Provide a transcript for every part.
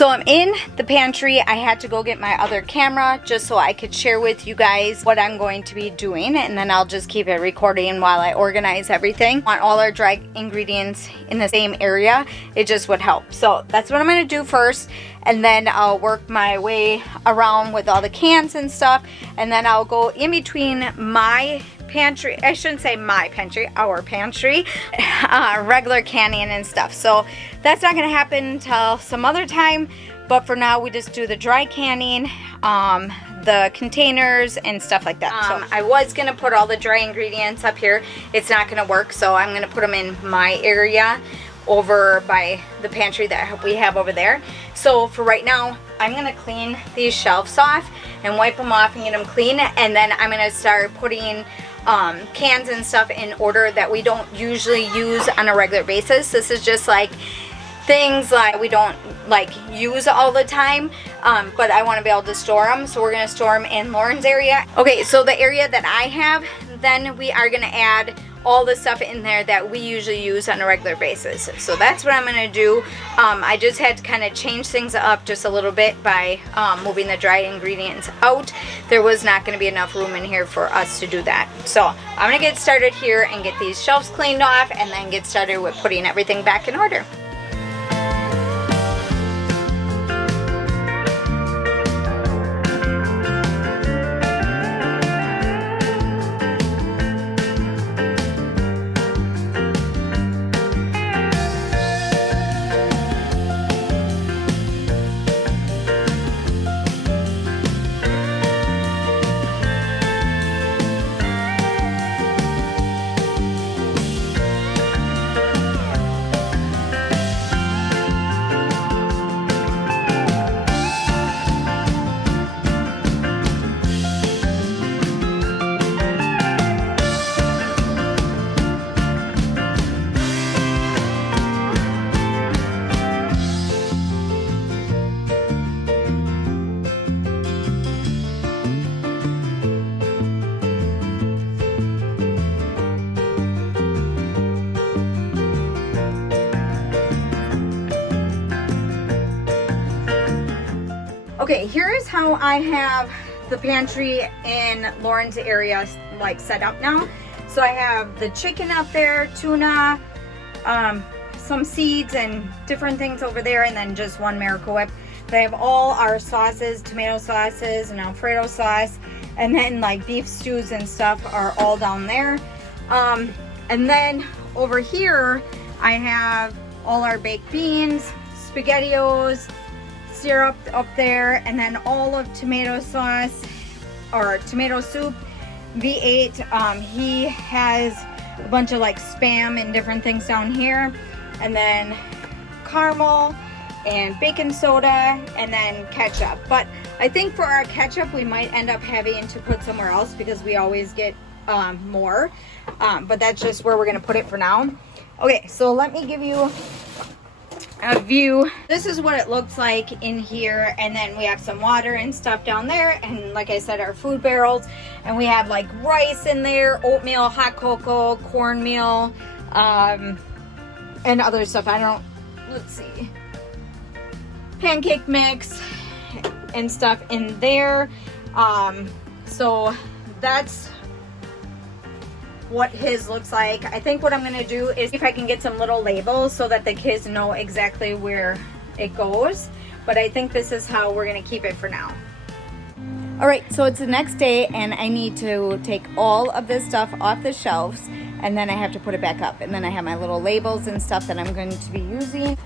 So I'm in the pantry. I had to go get my other camera just so I could share with you guys what I'm going to be doing, and then I'll just keep it recording while I organize everything. I want all our dry ingredients in the same area. It just would help. So that's what I'm going to do first, and then I'll work my way around with all the cans and stuff, and then I'll go in between my pantry, I shouldn't say my pantry, our pantry, regular canning and stuff. So that's not going to happen until some other time, but for now we just do the dry canning, the containers and stuff like that. So I was going to put all the dry ingredients up here. It's not going to work, so I'm going to put them in my area over by the pantry that we have over there. So for right now, I'm going to clean these shelves off and wipe them off and get them clean, and then I'm going to start putting cans and stuff in order that we don't usually use on a regular basis. This is just like things like we don't like use all the time, but I want to be able to store them, so we're going to store them in Lauren's area. Okay, so the area that I have, then we are going to add all the stuff in there that we usually use on a regular basis. So that's what I'm going to do. I just had to kind of change things up just a little bit by moving the dry ingredients out. There was not going to be enough room in here for us to do that. So I'm going to get started here and get these shelves cleaned off, and then get started with putting everything back in order. Okay, here's how I have the pantry in Lauren's area like set up now. So I have the chicken up there, tuna, some seeds and different things over there, and then just one Miracle Whip. But I have all our sauces, tomato sauces and Alfredo sauce, and then like beef stews and stuff are all down there. And then over here I have all our baked beans, SpaghettiOs, syrup up there, and then all of tomato sauce or tomato soup. V8, he has a bunch of like Spam and different things down here, and then caramel and baking soda, and then ketchup. But I think for our ketchup we might end up having to put somewhere else because we always get more, but that's just where we're gonna put it for now. Okay, so let me give you a view. This is what it looks like in here, and then we have some water and stuff down there, and like I said, our food barrels, and we have like rice in there, oatmeal, hot cocoa, cornmeal, and other stuff. Let's see, pancake mix and stuff in there. So that's what his looks like. I think what I'm gonna do is see if I can get some little labels so that the kids know exactly where it goes, but I think this is how we're gonna keep it for now. All right, so it's the next day and I need to take all of this stuff off the shelves, and then I have to put it back up, and then I have my little labels and stuff that I'm going to be using.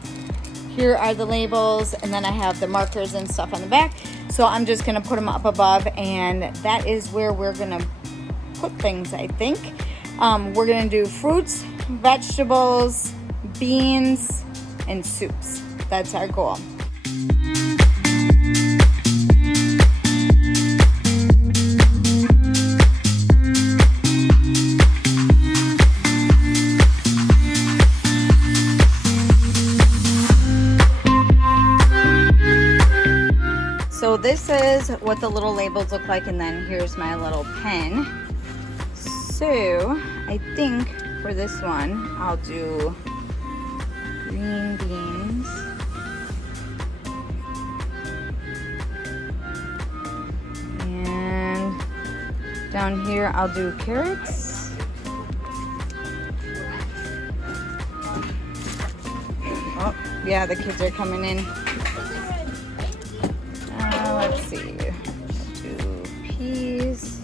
Here are the labels, and then I have the markers and stuff on the back, so I'm just gonna put them up above, and that is where we're gonna put things, I think. We're gonna do fruits, vegetables, beans, and soups. That's our goal. So this is what the little labels look like, and then here's my little pen. So I think for this one I'll do green beans, Down here, I'll do carrots. Oh, yeah, the kids are coming in. Let's see. Do peas.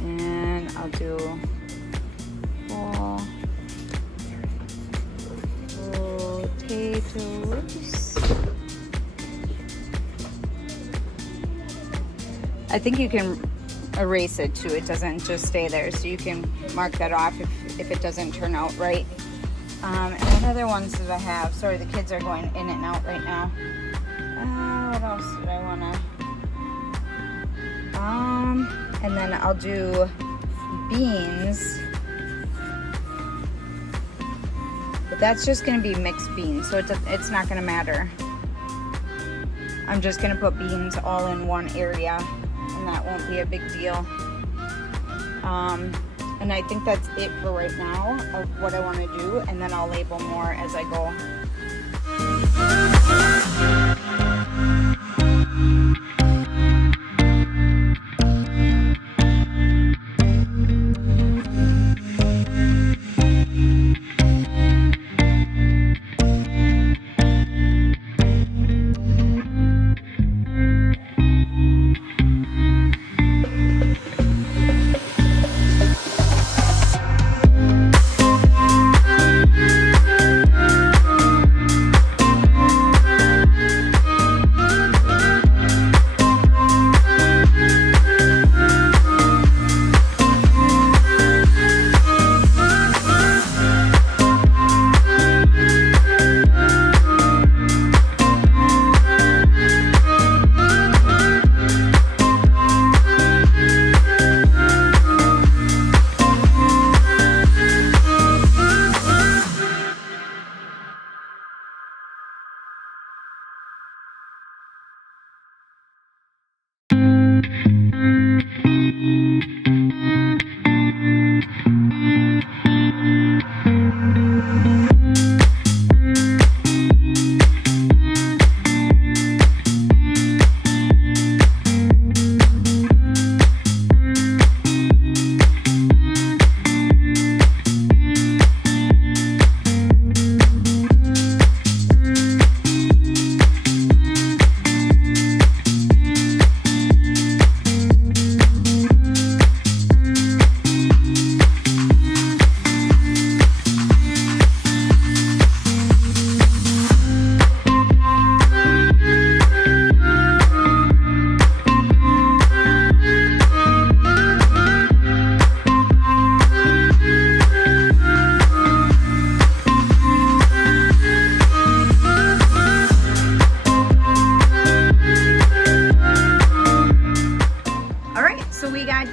And I'll do potatoes. I think you can erase it too. It doesn't just stay there, so you can mark that off if it doesn't turn out right. And what other ones did I have? Sorry, the kids are going in and out right now. What else did I want to? And then I'll do beans. But that's just going to be mixed beans, so it's not going to matter. I'm just going to put beans all in one area, and that won't be a big deal. And I think that's it for right now of what I want to do, and then I'll label more as I go.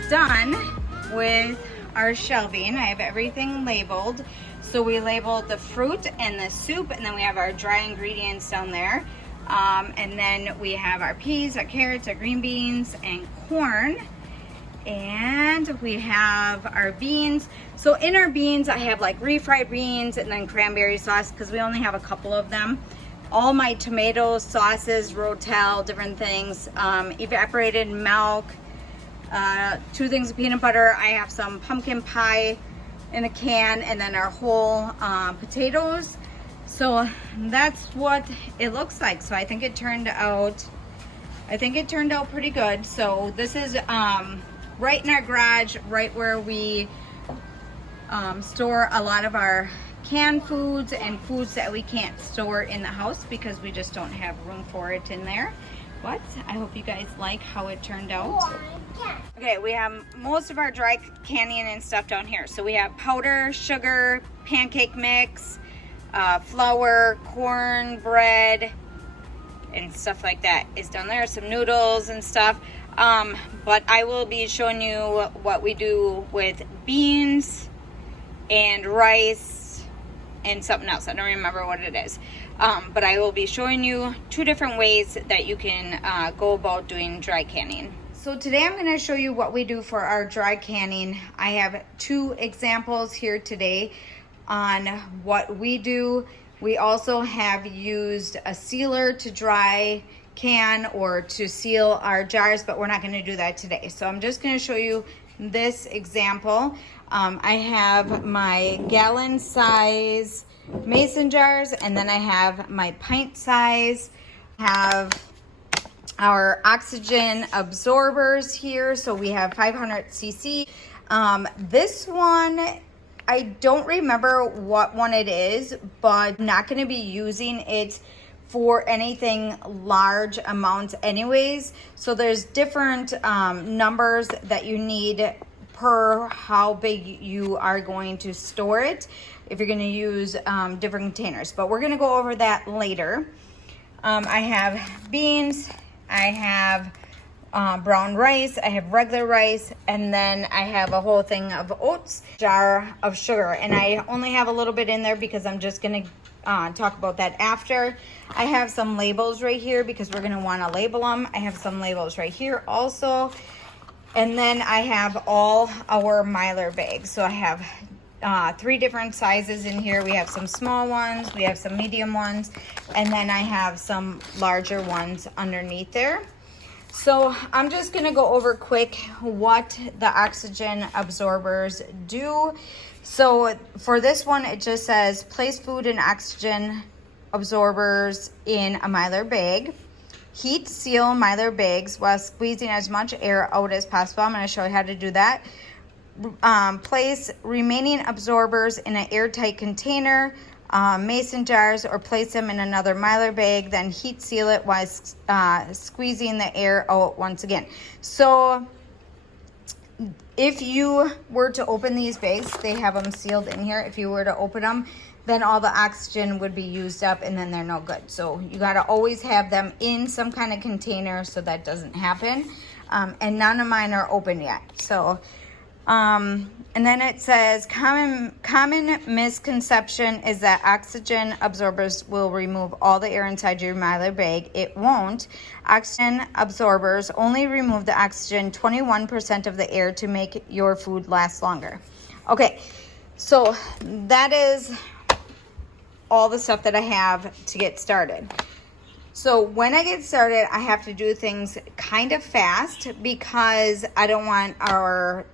Done with our shelving. I have everything labeled. So we labeled the fruit and the soup, and then we have our dry ingredients down there. And then we have our peas, our carrots, our green beans, and corn. And we have our beans. So in our beans, I have like refried beans and then cranberry sauce because we only have a couple of them. All my tomatoes, sauces, Rotel, different things, evaporated milk, 2 things of peanut butter. I have some pumpkin pie in a can, and then our whole potatoes. So that's what it looks like. So I think it turned out pretty good. So this is right in our garage, right where we store a lot of our canned foods and foods that we can't store in the house because we just don't have room for it in there. But I hope you guys like how it turned out. Okay, we have most of our dry canning and stuff down here. So we have powder, sugar, pancake mix, flour, corn, bread, and stuff like that is down there. Some noodles and stuff. But I will be showing you what we do with beans and rice and something else. I don't remember what it is. But I will be showing you 2 different ways that you can go about doing dry canning. So today I'm going to show you what we do for our dry canning. I have 2 examples here today on what we do. We also have used a sealer to dry can or to seal our jars, but we're not going to do that today. So I'm just going to show you this example. I have my gallon size mason jars, and then I have my pint size. Have our oxygen absorbers here. So we have 500 cc. This one, I don't remember what one it is, but I'm not going to be using it for anything large amounts anyways. So there's different numbers that you need per how big you are going to store it if you're going to use different containers, but we're going to go over that later. I have beans, I have brown rice, I have regular rice, and then I have a whole thing of oats, jar of sugar, and I only have a little bit in there because I'm just going to talk about that after. I have some labels right here because we're going to want to label them. I have some labels right here also. And then I have all our Mylar bags. So I have 3 different sizes in here. We have some small ones, we have some medium ones, and then I have some larger ones underneath there. So I'm just gonna go over quick what the oxygen absorbers do. So for this one, it just says place food and oxygen absorbers in a Mylar bag. Heat seal Mylar bags while squeezing as much air out as possible. I'm going to show you how to do that. Place remaining absorbers in an airtight container, mason jars, or place them in another Mylar bag. Then heat seal it while squeezing the air out once again. So if you were to open these bags, they have them sealed in here. If you were to open them, then all the oxygen would be used up and then they're no good. So you got to always have them in some kind of container so that doesn't happen. And none of mine are open yet. So, and then it says common misconception is that oxygen absorbers will remove all the air inside your Mylar bag. It won't. Oxygen absorbers only remove the oxygen 21% of the air to make your food last longer. Okay, so that is all the stuff that I have to get started. So when I get started, I have to do things kind of fast because I don't want our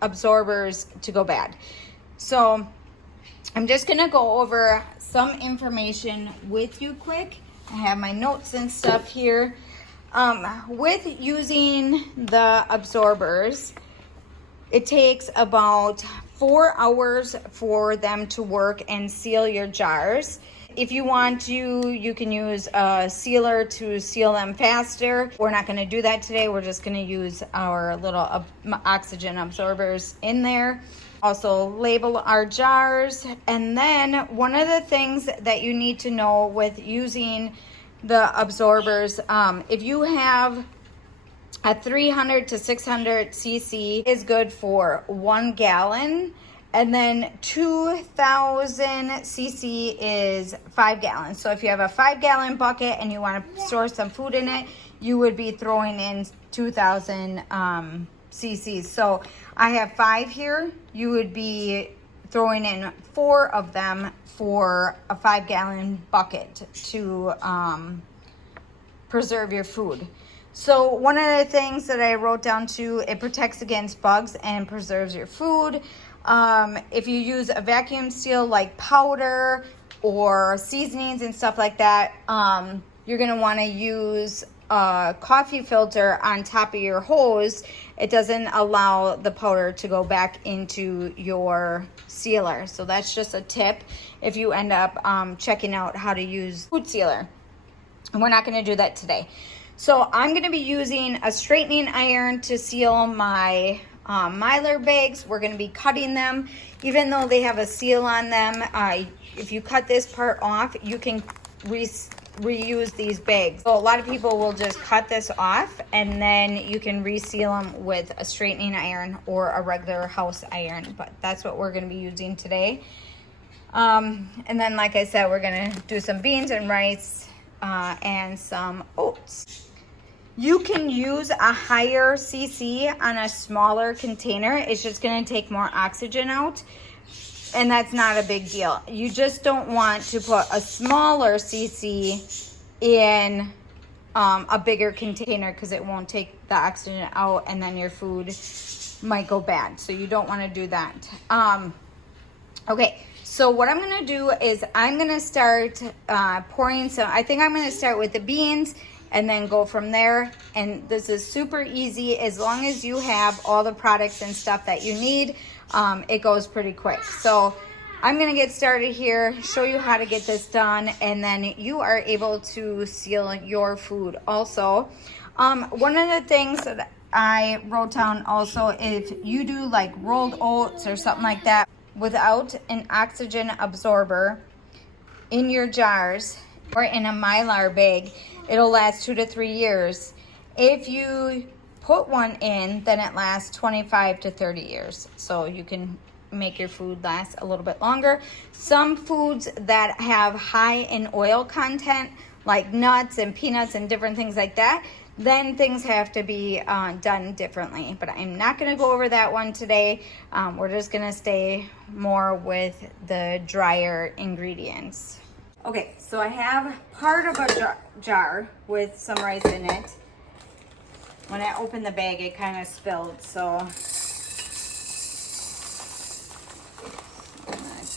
absorbers to go bad. So I'm just gonna go over some information with you quick. I have my notes and stuff here. With using the absorbers, it takes about 4 hours for them to work and seal your jars. If you want to, you can use a sealer to seal them faster. We're not going to do that today. We're just going to use our little oxygen absorbers in there. Also label our jars. And then one of the things that you need to know with using the absorbers, if you have a 300 to 600 cc is good for 1 gallon, and then 2000 cc is 5 gallons. So if you have a 5-gallon bucket and you want to store some food in it, you would be throwing in 2000 cc's. So I have 5 here. You would be throwing in 4 of them for a 5-gallon bucket to preserve your food. So one of the things that I wrote down too, it protects against bugs and preserves your food. If you use a vacuum seal like powder or seasonings and stuff like that, you're going to want to use a coffee filter on top of your hose. It doesn't allow the powder to go back into your sealer. So that's just a tip if you end up checking out how to use food sealer. And we're not going to do that today. So I'm going to be using a straightening iron to seal my Mylar bags. We're going to be cutting them. Even though they have a seal on them, if you cut this part off, you can reuse these bags. So a lot of people will just cut this off and then you can reseal them with a straightening iron or a regular house iron. But that's what we're going to be using today. And then, like I said, we're going to do some beans and rice and some oats. You can use a higher cc on a smaller container. It's just going to take more oxygen out, and that's not a big deal. You just don't want to put a smaller cc in a bigger container because it won't take the oxygen out, and then your food might go bad. So you don't want to do that. Okay, so what I'm going to do is I'm going to start pouring some. I think I'm going to start with the beans and then go from there. And this is super easy. As long as you have all the products and stuff that you need, it goes pretty quick. So I'm going to get started here, show you how to get this done, and then you are able to seal your food also. One of the things that I wrote down also, if you do like rolled oats or something like that without an oxygen absorber in your jars or in a Mylar bag, it'll last 2 to 3 years. If you put one in, then it lasts 25 to 30 years. So you can make your food last a little bit longer. Some foods that have high in oil content, like nuts and peanuts and different things like that, then things have to be done differently. But I'm not going to go over that one today. We're just going to stay more with the drier ingredients. Okay, so I have part of a jar with some rice in it. When I opened the bag, it kind of spilled, so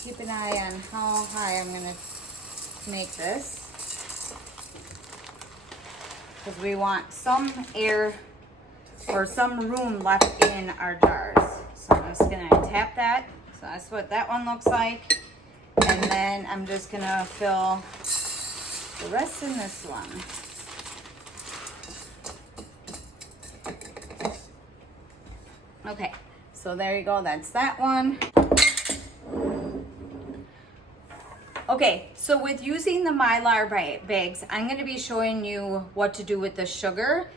keep an eye on how high I'm going to make this, because we want some air or some room left in our jars. So I'm just going to tap that. So that's what that one looks like. And then I'm just going to fill the rest in this one. Okay, so there you go. That's that one. Okay, so with using the Mylar bags, I'm going to be showing you what to do with the sugar.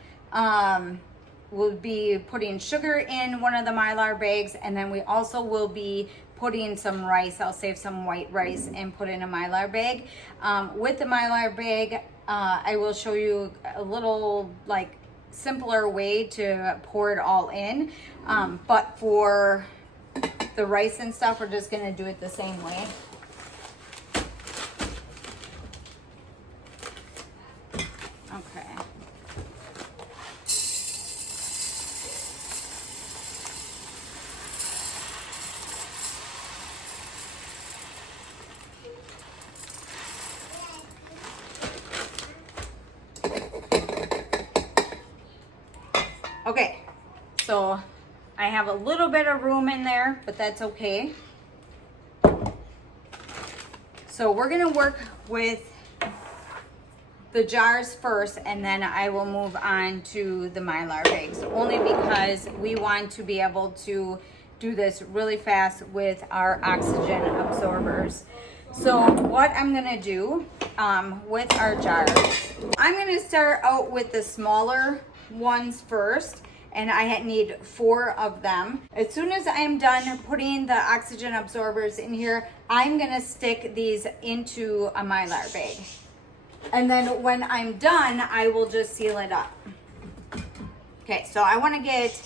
We'll be putting sugar in one of the Mylar bags, and then we also will be putting some rice. I'll save some white rice and put in a Mylar bag. With the Mylar bag, I will show you a little like simpler way to pour it all in. But for the rice and stuff, we're just going to do it the same way. Okay. Okay, so I have a little bit of room in there, but that's okay. So we're gonna work with the jars first, and then I will move on to the Mylar bags, only because we want to be able to do this really fast with our oxygen absorbers. So what I'm gonna do with our jars, I'm gonna start out with the smaller ones first, and I need 4 of them. As soon as I'm done putting the oxygen absorbers in here, I'm gonna stick these into a Mylar bag. And then when I'm done, I will just seal it up. Okay, so I want to get,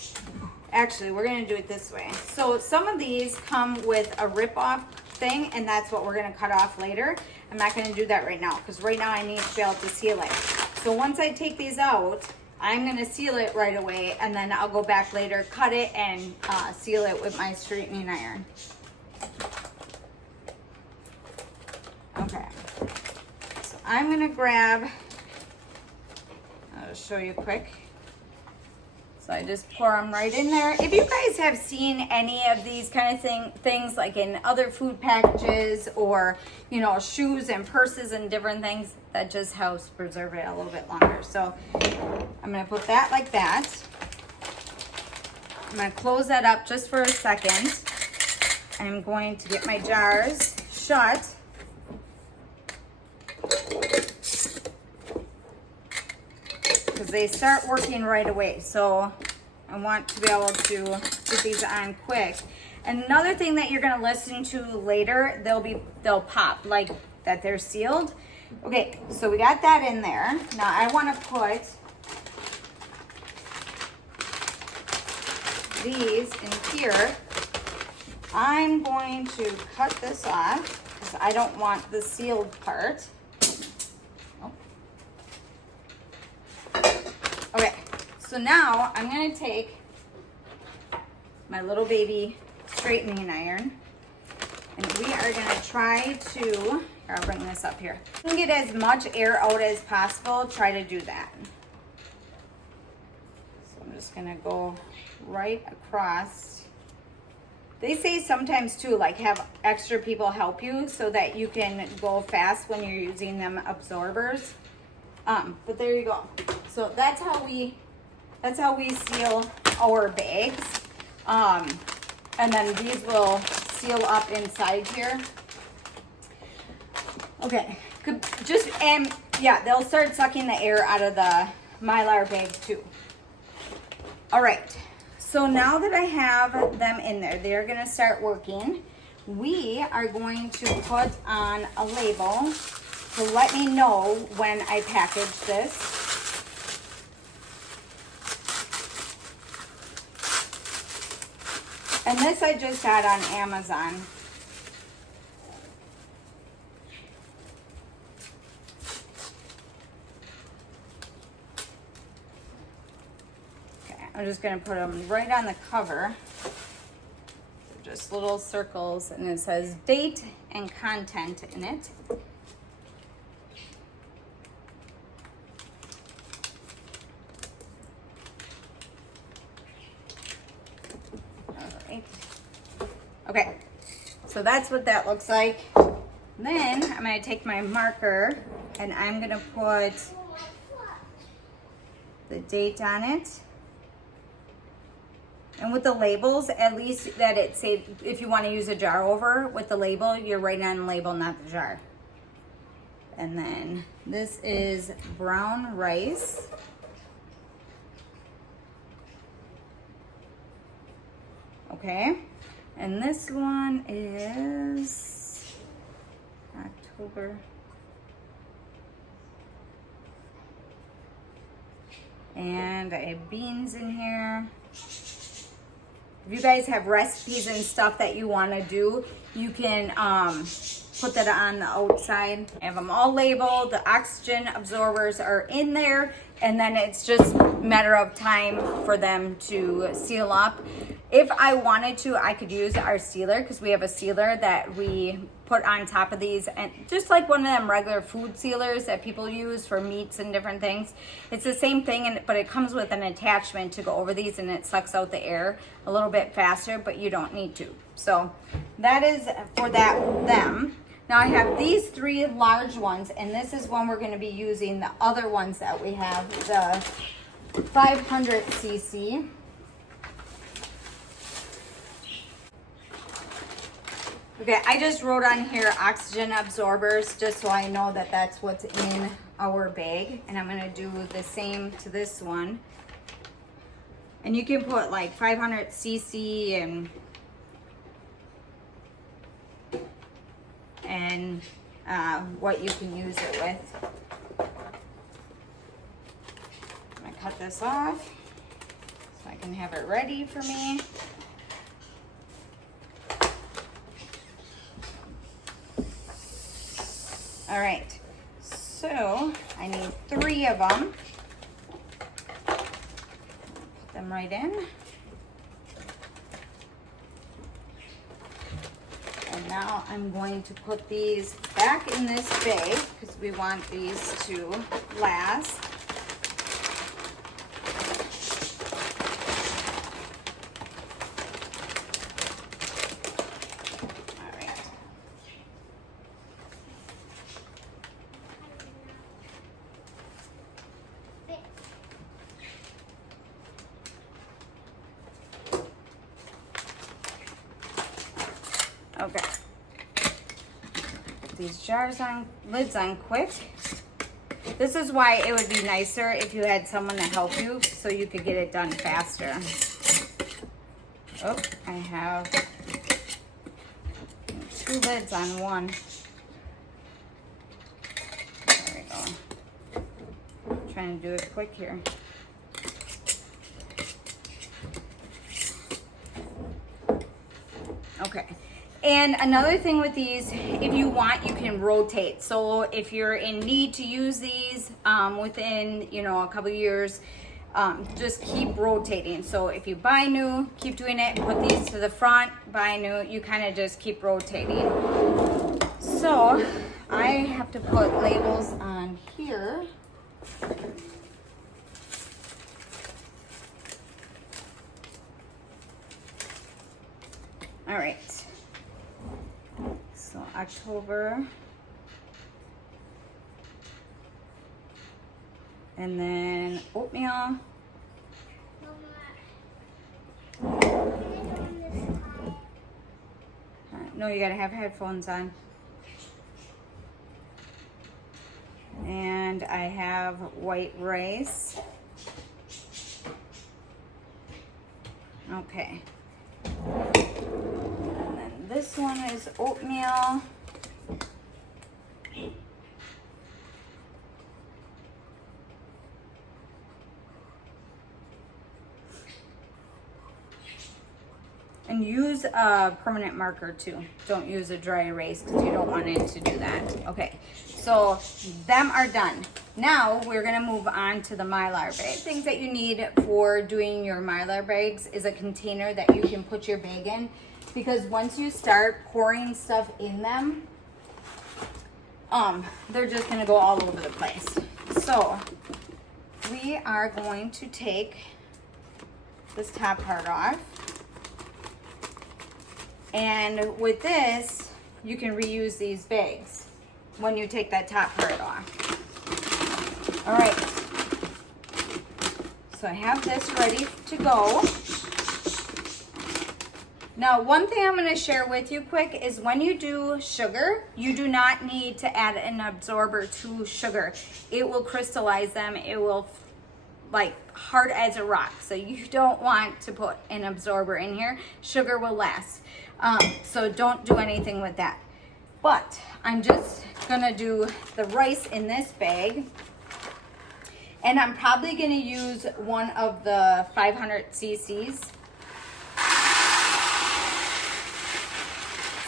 actually, we're going to do it this way. So some of these come with a rip-off thing, and that's what we're going to cut off later. I'm not going to do that right now, because right now I need to be able to seal it. So once I take these out, I'm going to seal it right away, and then I'll go back later, cut it, and seal it with my straightening iron. Okay. I'm gonna grab, I'll show you quick. So I just pour them right in there. If you guys have seen any of these kind of things like in other food packages, or you know, shoes and purses and different things, that just helps preserve it a little bit longer. So I'm gonna put that like that. I'm gonna close that up just for a second. I'm going to get my jars shut. Because they start working right away, so I want to be able to get these on quick. And another thing that you're going to listen to later, they'll pop like that, they're sealed. Okay, so we got that in there. Now I want to put these in here. I'm going to cut this off because I don't want the sealed part. So now I'm gonna take my little baby straightening iron, and we are gonna try to, here, I'll bring this up here. You can get as much air out as possible, try to do that. So I'm just gonna go right across. They say sometimes too, like have extra people help you so that you can go fast when you're using them absorbers. But there you go. So that's how we seal our bags. And then these will seal up inside here. Okay, yeah, they'll start sucking the air out of the Mylar bag too. All right, so now that I have them in there, they're gonna start working. We are going to put on a label to let me know when I package this. And this I just got on Amazon. Okay, I'm just gonna put them right on the cover. Just little circles, and it says date and content in it. Okay, so that's what that looks like. Then I'm going to take my marker and I'm going to put the date on it. And with the labels, at least that it say, if you want to use a jar over with the label, you're writing on the label, not the jar. And then this is brown rice. Okay. And this one is October. And I have beans in here. If you guys have recipes and stuff that you want to do, you can put that on the outside. I have them all labeled. The oxygen absorbers are in there. And then it's just a matter of time for them to seal up. If I wanted to, I could use our sealer, because we have a sealer that we put on top of these, and just like one of them regular food sealers that people use for meats and different things. It's the same thing, but it comes with an attachment to go over these, and it sucks out the air a little bit faster, but you don't need to. So that is for them. Now I have these 3 large ones, and this is when we're going to be using the other ones that we have, the 500 cc. Okay, I just wrote on here oxygen absorbers just so I know that that's what's in our bag. And I'm going to do the same to this one. And you can put like 500 cc and what you can use it with. I'm going to cut this off so I can have it ready for me. All right, so I need 3 of them. Put them right in. And now I'm going to put these back in this bag because we want these to last. Okay, these jars on, lids on quick. This is why it would be nicer if you had someone to help you so you could get it done faster. Oh, I have 2 lids on one. There we go. I'm trying to do it quick here. Okay. And another thing with these, if you want, you can rotate. So if you're in need to use these within, a couple of years, just keep rotating. So if you buy new, keep doing it, put these to the front, buy new, you kind of just keep rotating. So I have to put labels on here. All right, so October, and then oatmeal. No, you gotta have headphones on. And I have white rice. Okay. And then this one is oatmeal. And use a permanent marker too. Don't use a dry erase because you don't want it to do that. Okay, so them are done. Now we're gonna move on to the Mylar bag. Things that you need for doing your Mylar bags is a container that you can put your bag in, because once you start pouring stuff in them, they're just gonna go all over the place. So we are going to take this top part off. And with this, you can reuse these bags when you take that top part off. All right, so I have this ready to go. Now, one thing I'm gonna share with you quick is when you do sugar, you do not need to add an absorber to sugar. It will crystallize them. It will like hard as a rock. So you don't want to put an absorber in here. Sugar will last. So don't do anything with that. But I'm just gonna do the rice in this bag. And I'm probably gonna use one of the 500 cc's.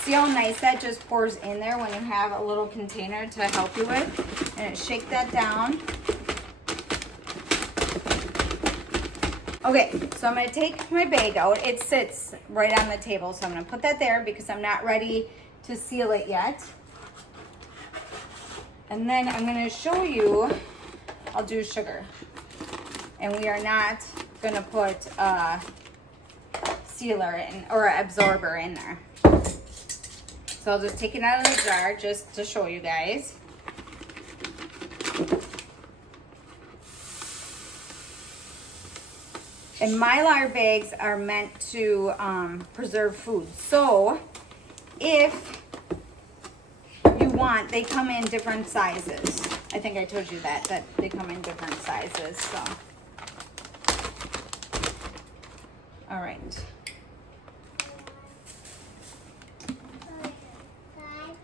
See how nice that just pours in there when you have a little container to help you with? And shake that down. Okay, so I'm gonna take my bag out. It sits right on the table, so I'm gonna put that there because I'm not ready to seal it yet. And then I'm gonna show you, I'll do sugar. And we are not gonna put a sealer in, or an absorber in there. So I'll just take it out of the jar just to show you guys. And Mylar bags are meant to preserve food. So if you want, they come in different sizes. I think I told you that they come in different sizes, so. All right.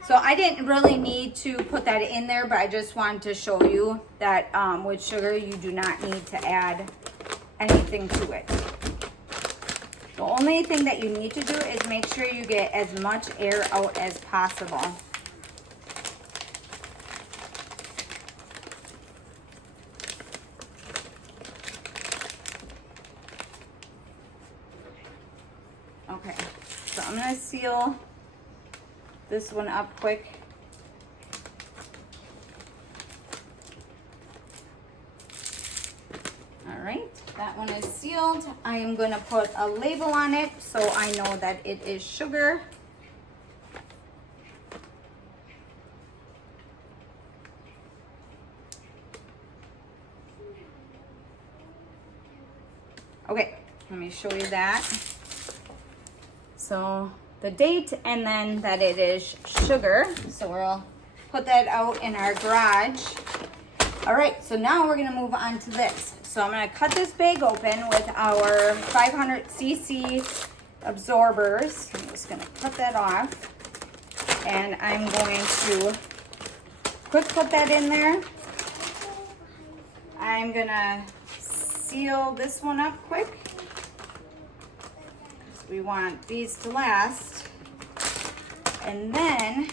So I didn't really need to put that in there, but I just wanted to show you that with sugar, you do not need to add anything to it. The only thing that you need to do is make sure you get as much air out as possible. Okay, so I'm gonna seal this one up quick. All right, that one is sealed. I am going to put a label on it so I know that it is sugar. Okay, let me show you that. So the date and then that it is sugar. So we'll put that out in our garage. All right, so now we're gonna move on to this. So I'm gonna cut this bag open with our 500 cc absorbers. I'm just gonna cut that off. And I'm going to quick put that in there. I'm gonna seal this one up quick. We want these to last. And then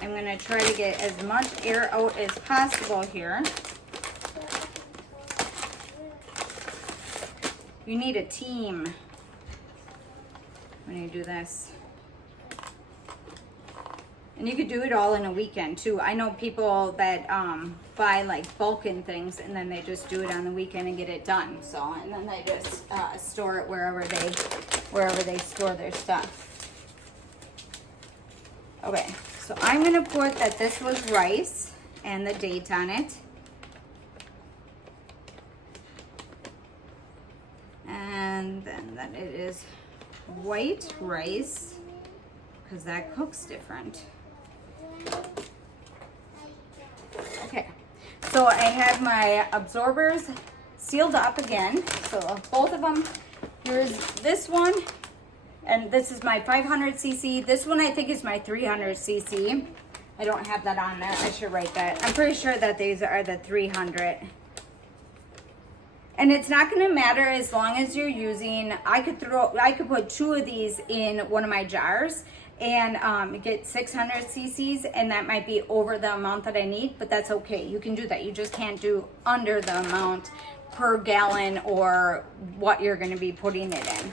I'm gonna try to get as much air out as possible here. You need a team when you do this. And you could do it all in a weekend too. I know people that buy like bulking things and then they just do it on the weekend and get it done. So, and then they just store it wherever they store their stuff. Okay, so I'm gonna put that this was rice and the date on it. And then that it is white rice, because that cooks different. Okay, so I have my absorbers sealed up again. So both of them, here's this one, and this is my 500 cc. This one I think is my 300 cc. I don't have that on there. I should write that. I'm pretty sure that these are the 300. And it's not going to matter as long as you're using, I could put 2 of these in one of my jars and get 600 cc's, and that might be over the amount that I need, but that's okay. You can do that. You just can't do under the amount per gallon or what you're going to be putting it in.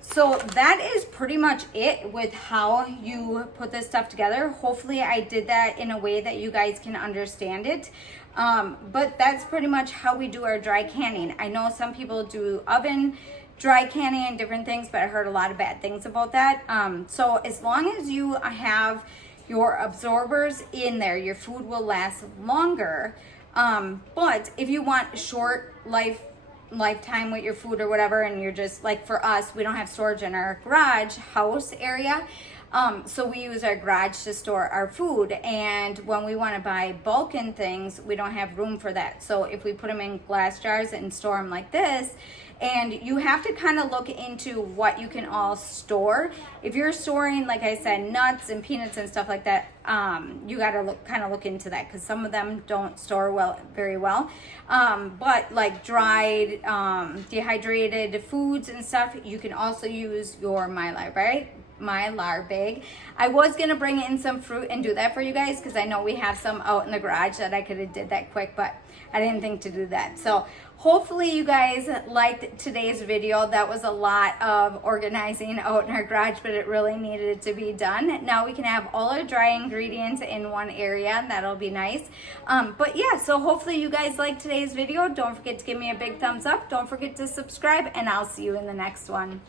So that is pretty much it with how you put this stuff together. Hopefully I did that in a way that you guys can understand it. But that's pretty much how we do our dry canning. I know some people do oven dry canning and different things, but I heard a lot of bad things about that. So as long as you have your absorbers in there, your food will last longer. But if you want short lifetime with your food or whatever, and you're just like, for us, we don't have storage in our garage house area. So we use our garage to store our food, and when we want to buy bulk and things, we don't have room for that. So if we put them in glass jars and store them like this, and you have to kind of look into what you can all store. If you're storing, like I said, nuts and peanuts and stuff like that, you got to look into that, because some of them don't store very well. But like dried, dehydrated foods and stuff, you can also use your Mylar, right? Mylar bag. I was gonna bring in some fruit and do that for you guys, because I know we have some out in the garage that I could have did that quick, but I didn't think to do that. So hopefully you guys liked today's video. That was a lot of organizing out in our garage, but it really needed to be done. Now we can have all our dry ingredients in one area, and that'll be nice. But yeah, so hopefully you guys liked today's video. Don't forget to give me a big thumbs up. Don't forget to subscribe, and I'll see you in the next one.